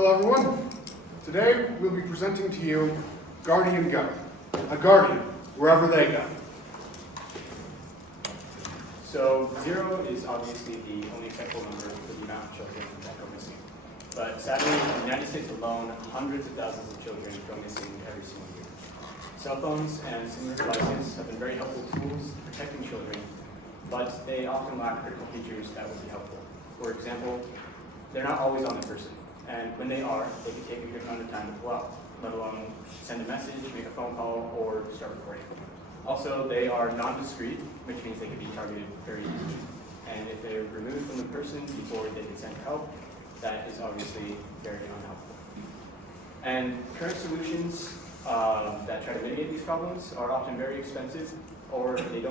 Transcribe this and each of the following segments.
Hello everyone. Today we'll be presenting to you Guardian Go, a guardian wherever they go. So 0 is obviously the only acceptable number for the amount of children that go missing. But sadly, in the United States alone, hundreds of thousands of children go missing every single year. Cell phones and similar devices have been very helpful tools in protecting children, but they often lack critical features that would be helpful. For example, they're not always on the person, and when they are, they can take a good amount of time to pull out, let alone send a message, make a phone call, or start recording. Also, they are non-discrete, which means they can be targeted very easily. And if they're removed from the person before they can send help, that is obviously very unhelpful. And current solutions that try to mitigate these problems are often very expensive, or they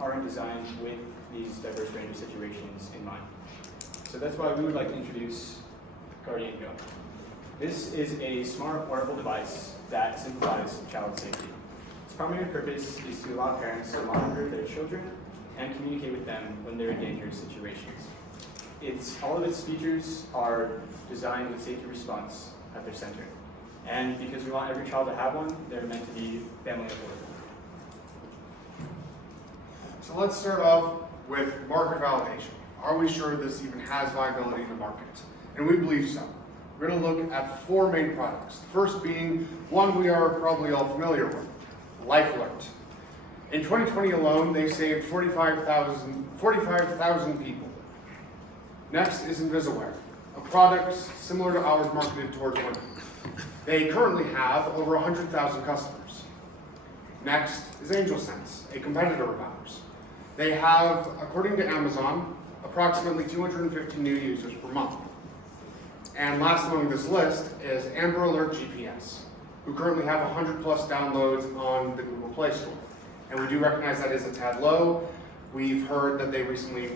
aren't designed with these diverse range of situations in mind. So that's why we would like to introduce Guardian Go. This is a smart wearable device that simplifies child safety. Its primary purpose is to allow parents to monitor their children and communicate with them when they're in dangerous situations. All of its features are designed with safety response at their center. And because we want every child to have one, they're meant to be family affordable. So let's start off with market validation. Are we sure this even has viability in the market? And we believe so. We're going to look at 4 main products. The first being one we are probably all familiar with, Life Alert. In 2020 alone, they saved 45,000 people. Next is Invisaware, a product similar to ours marketed towards women. They currently have over 100,000 customers. Next is AngelSense, a competitor of ours. They have, according to Amazon, approximately 250 new users per month. And last among this list is Amber Alert GPS, who currently have 100 plus downloads on the Google Play Store. And we do recognize that is a tad low. We've heard that they recently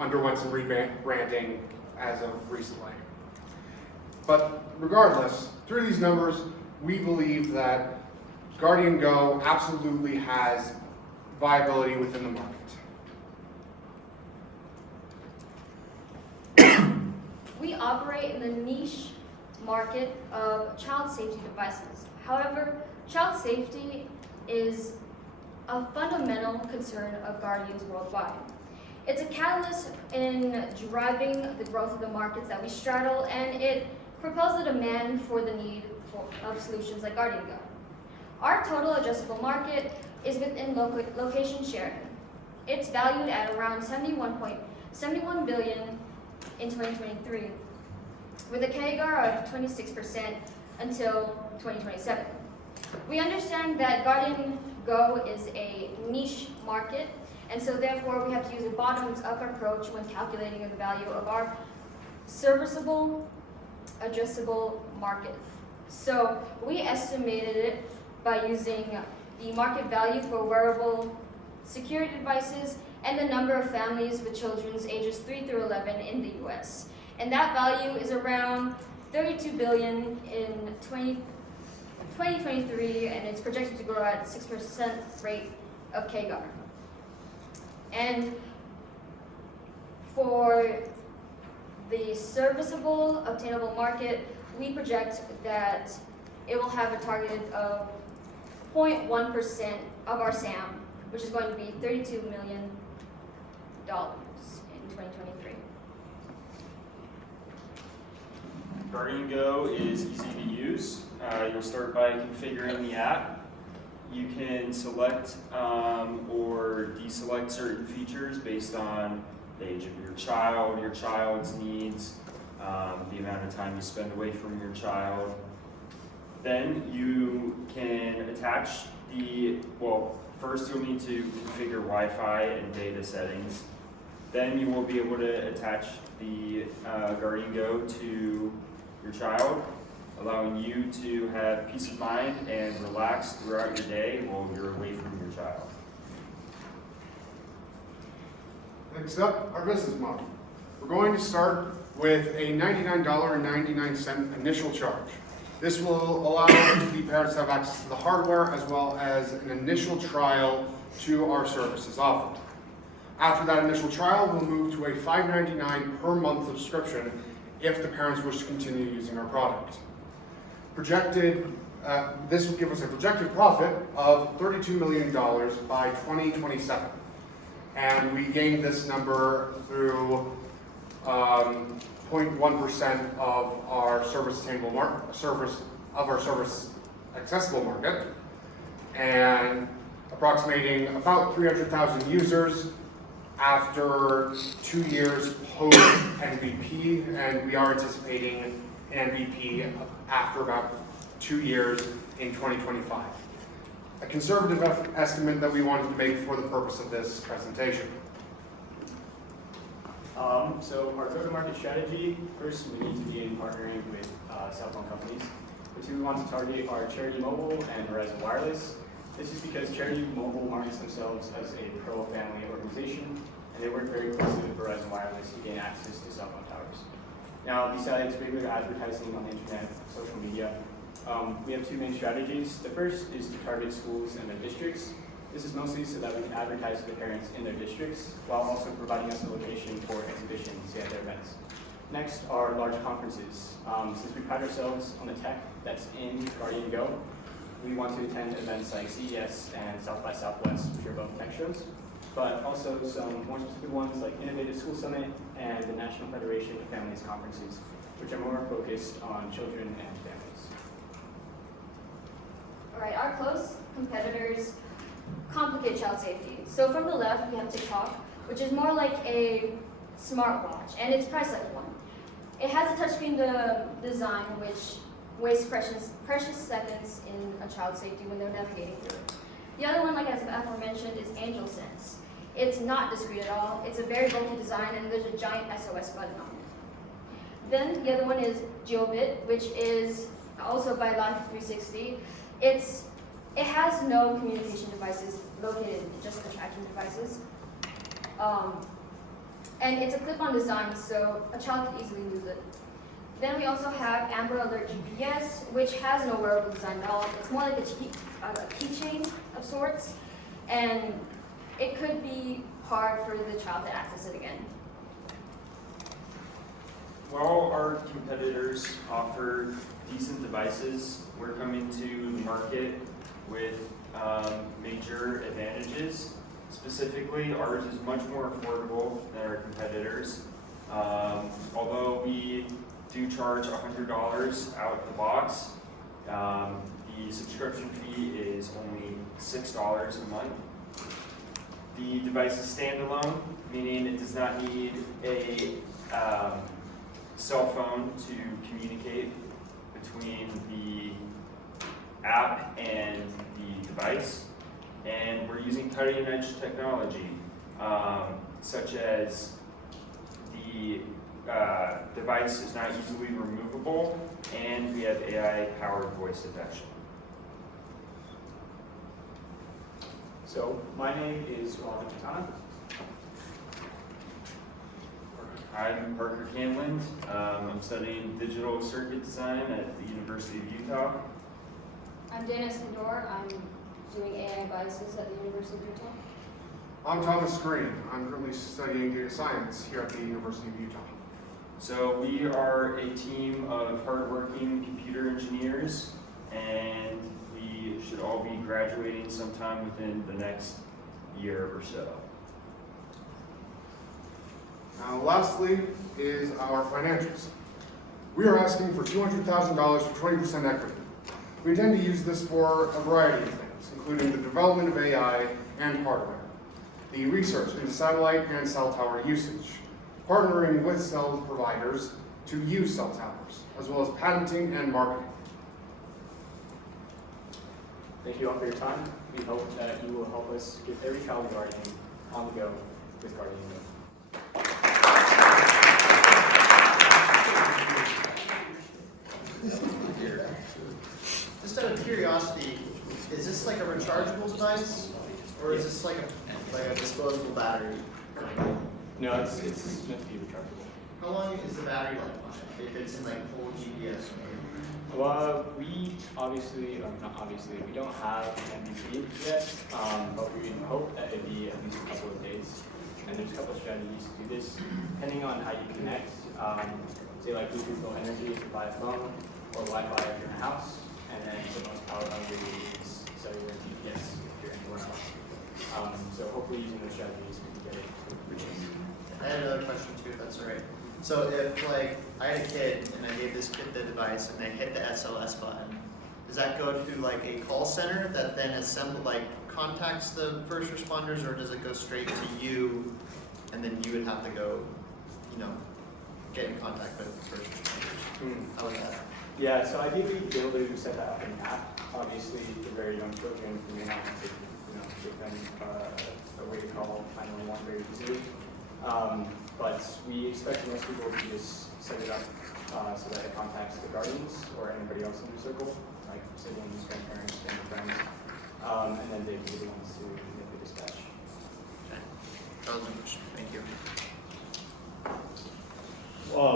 underwent some rebranding as of recently. But regardless, through these numbers, we believe that Guardian Go absolutely has viability within the market. We operate in the niche market of child safety devices. However, child safety is a fundamental concern of Guardians worldwide. It's a catalyst in driving the growth of the markets that we straddle, and it propels the demand for the need of solutions like Guardian Go. Our total addressable market is within location sharing. It's valued at around $71 billion in 2023, with a CAGR of 26% until 2027. We understand that Guardian Go is a niche market, and so therefore we have to use a bottoms-up approach when calculating the value of our serviceable, addressable market. So we estimated it by using the market value for wearable security devices and the number of families with children ages 3 through 11 in the US. And that value is around $32 billion in 2023, and it's projected to grow at 6% rate of CAGR. And for the serviceable, obtainable market, we project that it will have a target of 0.1% of our SAM, which is going to be $32 million in 2023. Guardian Go is easy to use. You'll start by configuring the app. You can select or deselect certain features based on the age of your child, your child's needs, the amount of time you spend away from your child. Then you can attach first you'll need to configure Wi-Fi and data settings. Then you will be able to attach the Guardian Go to your child, allowing you to have peace of mind and relax throughout your day while you're away from your child. Next up, our business model. We're going to start with a $99.99 initial charge. This will allow the parents to have access to the hardware as well as an initial trial to our services offered. After that initial trial, we'll move to a $5.99 per month subscription if the parents wish to continue using our product. This would give us a projected profit of $32 million by 2027. And we gained this number through 0.1% of our service accessible market, and approximating about 300,000 users after 2 years post MVP, and we are anticipating an MVP after about 2 years in 2025. A conservative estimate that we wanted to make for the purpose of this presentation. So our go-to-market strategy, first we need to be in partnering with cell phone companies. The two we want to target are Charity Mobile and Verizon Wireless. This is because Charity Mobile markets themselves as a pro-family organization, and they work very closely with Verizon Wireless to gain access to cell phone towers. Now, besides regular advertising on the internet, social media, we have two main strategies. The first is to target schools and their districts. This is mostly so that we can advertise to the parents in their districts, while also providing us a location for exhibitions and their events. Next are large conferences. Since we pride ourselves on the tech that's in Guardian Go, we want to attend events like CES and South by Southwest, which are both tech shows, but also some more specific ones like Innovative School Summit and the National Federation of Families Conferences, which are more focused on children and families. All right, our close competitors complicate child safety. So from the left, we have TikTok, which is more like a smartwatch, and it's priced like one. It has a touchscreen design, which wastes precious seconds in a child's safety when they're navigating through it. The other one, like as aforementioned, is AngelSense. It's not discreet at all. It's a very bulky design, and there's a giant SOS button on it. Then the other one is Jiobit, which is also by Life360. It has no communication devices located, just the tracking devices. And it's a clip-on design, so a child could easily lose it. Then we also have Amber Alert GPS, which has no wearable design at all. It's more like a keychain of sorts, and it could be hard for the child to access it again. While our competitors offer decent devices, we're coming to the market with major advantages. Specifically, ours is much more affordable than our competitors. Although we do charge $100 out the box, the subscription fee is only $6 a month. The device is standalone, meaning it does not need a cell phone to communicate between the app and the device. And we're using cutting edge technology, such as the device is not easily removable, and we have AI-powered voice detection. So my name is Ron Katana. I'm Parker Canland. I'm studying digital circuit design at the University of Utah. I'm Dana Eskandor. I'm doing AI biases at the University of Utah. I'm Thomas Green. I'm currently studying data science here at the University of Utah. So we are a team of hardworking computer engineers, and we should all be graduating sometime within the next year or so. Now, lastly is our financials. We are asking for $200,000 for 20% equity. We intend to use this for a variety of things, including the development of AI and hardware, the research into satellite and cell tower usage, partnering with cell providers to use cell towers, as well as patenting and marketing. Thank you all for your time. We hope that you will help us get every child guardian on the go with Guardian Go. Just out of curiosity, is this like a rechargeable device, or is this like a disposable battery? No, it's meant to be rechargeable. How long is the battery life on it if it's in like full GPS mode? Well, we obviously, we don't have an MVP yet, but we hope that it'd be at least a couple of days. And there's a couple of strategies to do this, depending on how you connect. say like Bluetooth Low Energy if you buy a phone, or Wi-Fi if you're in a house, and then the most power hungry is cellular and GPS if you're anywhere else. So hopefully using those strategies we can get it to reach. I had another question too, if that's all right. So if like I had a kid and I gave this kid the device and they hit the SOS button, does that go to like a call center that then contacts the first responders, or does it go straight to you and then you would have to go, get in contact with the first responders? How would that? Yeah, so ideally you'd be able to set that up in an app. Obviously, for very young children, you may not want to give them a way to call 911 very easily. But we expect most people to just set it up so that it contacts the guardians or anybody else in your circle, like siblings, grandparents, family friends, and then they'd be the ones to make the dispatch. Okay. That was my question. Thank you.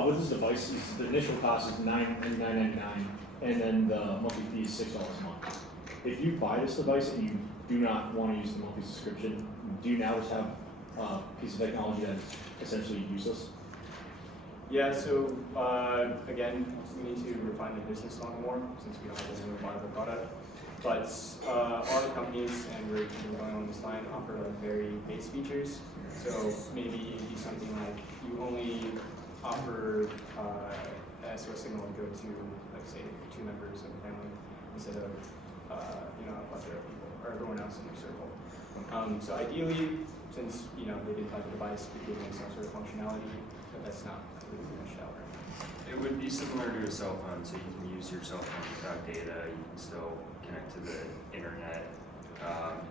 With this device, the initial cost is $9.99, and then the monthly fee is $6 a month. If you buy this device and you do not want to use the monthly subscription, do you now just have a piece of technology that's essentially useless? Yeah, so again, we need to refine the business model more since we don't have a new part of the product. But all the companies, and we're going on this line, offer like very base features. So maybe it'd be something like you only offer SOS signal to go to, like say, 2 members of the family instead of a plethora of people or everyone else in your circle. So ideally, since they didn't buy the device, we give them some sort of functionality, but that's not really finished out right now. It would be similar to a cell phone, so you can use your cell phone without data, you can still connect to the internet,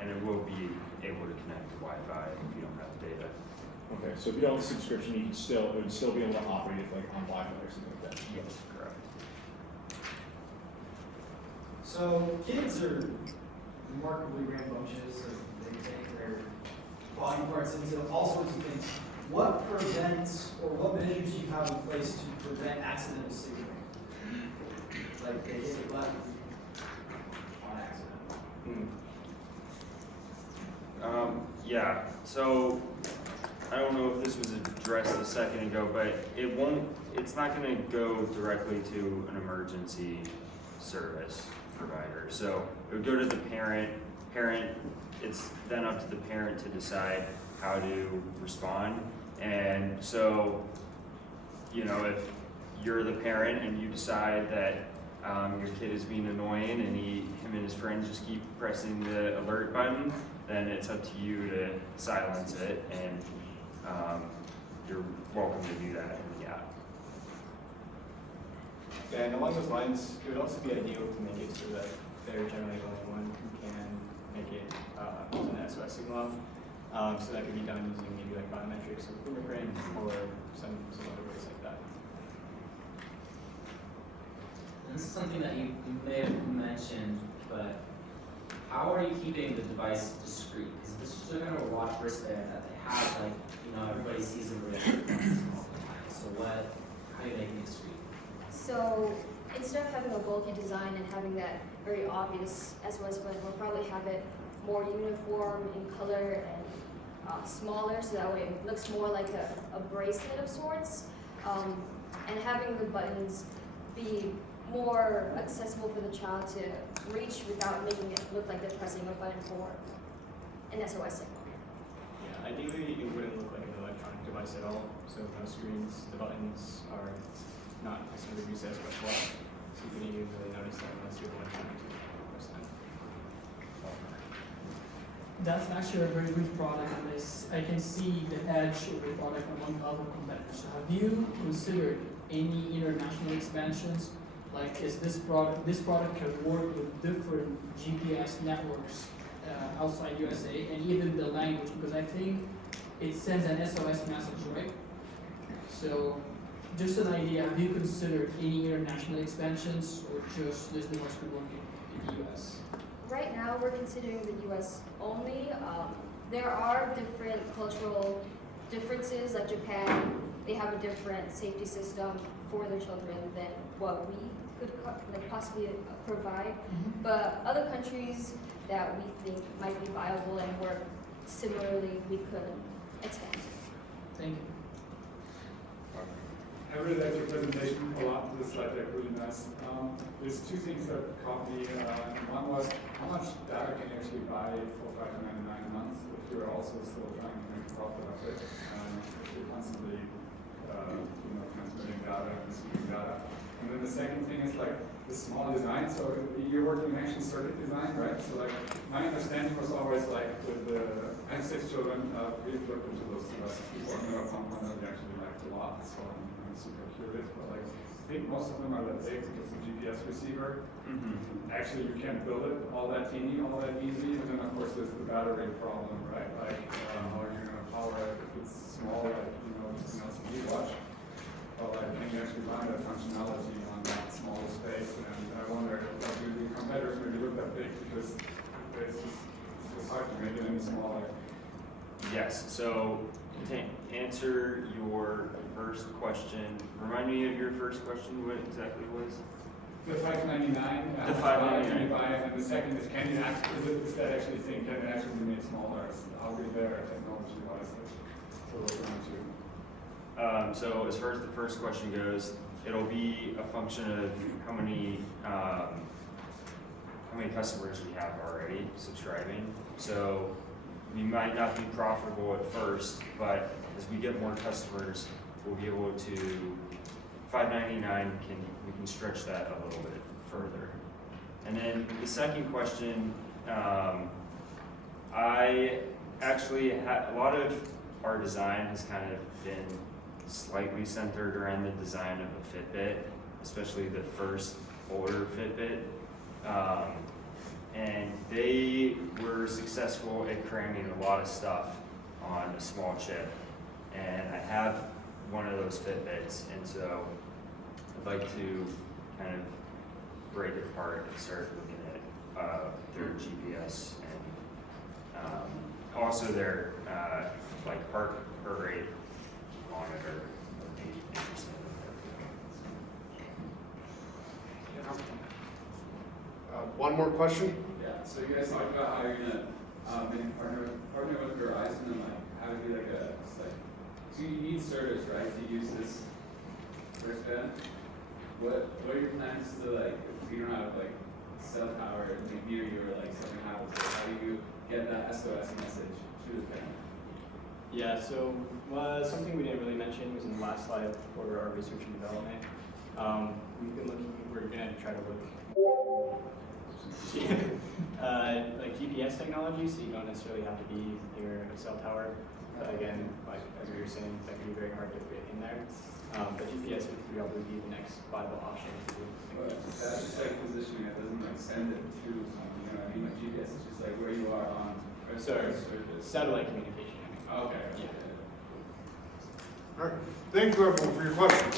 and it will be able to connect to Wi-Fi if you don't have the data. Okay, so if you don't have a subscription, it would still be able to operate it like on Wi-Fi or something like that. Yes, correct. So kids are remarkably rambunctious and they take their body parts into all sorts of things. What prevents or what measures do you have in place to prevent accidental signaling? Like they hit the button on accident. Yeah, so I don't know if this was addressed a second ago, but it's not gonna go directly to an emergency service provider. So it would go to the parent, it's then up to the parent to decide how to respond. And so, if you're the parent and you decide that your kid is being annoying and him and his friends just keep pressing the alert button, then it's up to you to silence it, and you're welcome to do that in the app. Yeah, and along those lines, it would also be ideal to make it so that they're generally the only one who can make it an SOS signal. So that could be done using maybe like biometrics or fingerprint or some other ways like that. And this is something that you may have mentioned, but how are you keeping the device discreet? Because this is still kind of a watch wristband that they have, like, everybody sees them really all the time. So how are you making it discreet? So instead of having a bulky design and having that very obvious SOS button, we'll probably have it more uniform in color and smaller, so that way it looks more like a bracelet of sorts, and having the buttons be more accessible for the child to reach without making it look like they're pressing a button for an SOS signal. Yeah, ideally it wouldn't look like an electronic device at all. So no screens, the buttons are not necessarily recessed but flat. So you couldn't even really notice that unless you're the one trying to press them. That's actually a very good product, and I can see the edge of the product among other competitors. So have you considered any international expansions? Like, is this product can work with different GPS networks outside USA, and even the language, because I think it sends an SOS message, right? So, just an idea, have you considered any international expansions, or just this device could work in the US? Right now, we're considering the U.S. only. There are different cultural differences, like Japan, they have a different safety system for their children than what we could possibly provide. Mm-hmm. But other countries that we think might be viable and work similarly, we could expand. Thank you. I really liked your presentation a lot. The slide deck really nice. There's two things that caught me. One was how much data can you actually buy for $5.99 a month if you're also still trying to make a profit of it? If you're constantly, transmitting data and receiving data. And then the second thing is like the small design. So you're working in action circuit design, right? So like my understanding was always like with the I have 6 children. We've looked into those devices before. I never found one that we actually liked a lot. So I'm super curious. But like I think most of them are that big because the GPS receiver. Actually, you can't build it all that teeny, all that easy. And then of course there's the battery problem, right? Like how are you going to power it if it's small, like just an LCD watch? But like can you actually find that functionality on that small space? And I wonder, like, do the competitors maybe look that big because it's hard to make it any smaller? Yes, so to answer your first question, remind me of your first question, what exactly was? The $5.99. The $5.99. Can you buy it? And the second is, can you actually, is that actually thing, can it actually be made smaller? Are we there technology-wise? So we're going to. So as far as the first question goes, it'll be a function of how many customers we have already subscribing. So we might not be profitable at first, but as we get more customers, we'll be able to $5.99 we can stretch that a little bit further. And then the second question, I actually a lot of our design has kind of been slightly centered around the design of a Fitbit, especially the first older Fitbit. And they were successful at cramming a lot of stuff on a small chip. And I have one of those Fitbits, and so I'd like to kind of break it apart and start looking at their GPS and also their like heart rate monitor would be interesting. One more question? Yeah, so you guys talked about how you're gonna maybe partner with Verizon and like how to be like so you need service, right, to use this wristband. What are your plans to like if you don't have like cell tower near you or like something happens, like, how do you get that SOS message to the family? Yeah, so something we didn't really mention was in the last slide for our research and development. We've been looking, we're going to try to look like GPS technology, so you don't necessarily have to be near a cell tower. But again, like as we were saying, that can be very hard to fit in there. But GPS would probably be the next viable option. But that's just like positioning, it doesn't like send it to something, you know what I mean? Like GPS is just like where you are on a surface. Satellite communication. Okay. Yeah. All right. Thank you everyone for your questions.